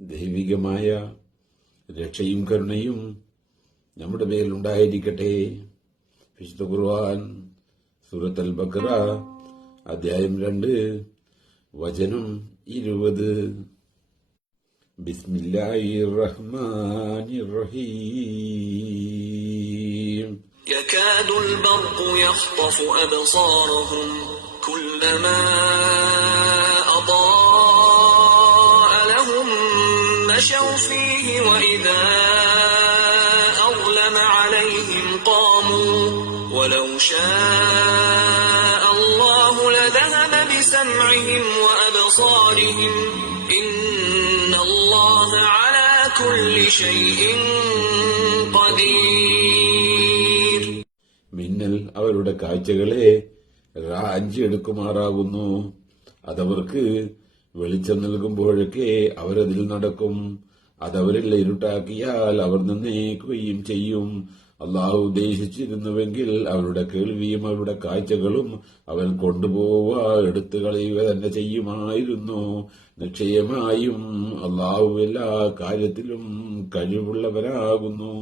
ദൈവികമായ രക്ഷയും കരുണയും നമ്മുടെ മേലുണ്ടായിരിക്കട്ടെ. വിശുദ്ധ ഖുർആൻ സൂറത്ത് അൽ ബഖറ അധ്യായം 2 വചനം 20. ബിസ്മില്ലാഹിർ റഹ്മാനിർ റഹീം. يكاد البرق يخطف أبصارهم كلما أضاء لهم مشوا فيه وإذا أظلم عليهم قاموا ولو شاء الله لذهب بسمعهم وأبصارهم إن الله على كل شيء قدير. മിന്നൽ അവരുടെ കാഴ്ചകളെ റാഞ്ചിയെടുക്കുമാറാകുന്നു. അതവർക്ക് വെളിച്ചം നൽകുമ്പോഴൊക്കെ അവരതിൽ നടക്കും. അതവരിൽ ഇരുട്ടാക്കിയാൽ അവർ നിന്നേക്കുകയും ചെയ്യും. അള്ളാഹു ഉദ്ദേശിച്ചിരുന്നുവെങ്കിൽ അവരുടെ കേൾവിയും അവരുടെ കാഴ്ചകളും അവൻ കൊണ്ടുപോവുക എടുത്തു കളയുക തന്നെ ചെയ്യുമായിരുന്നു. നിശ്ചയമായും അള്ളാഹു എല്ലാ കാര്യത്തിലും കഴിവുള്ളവരാകുന്നു.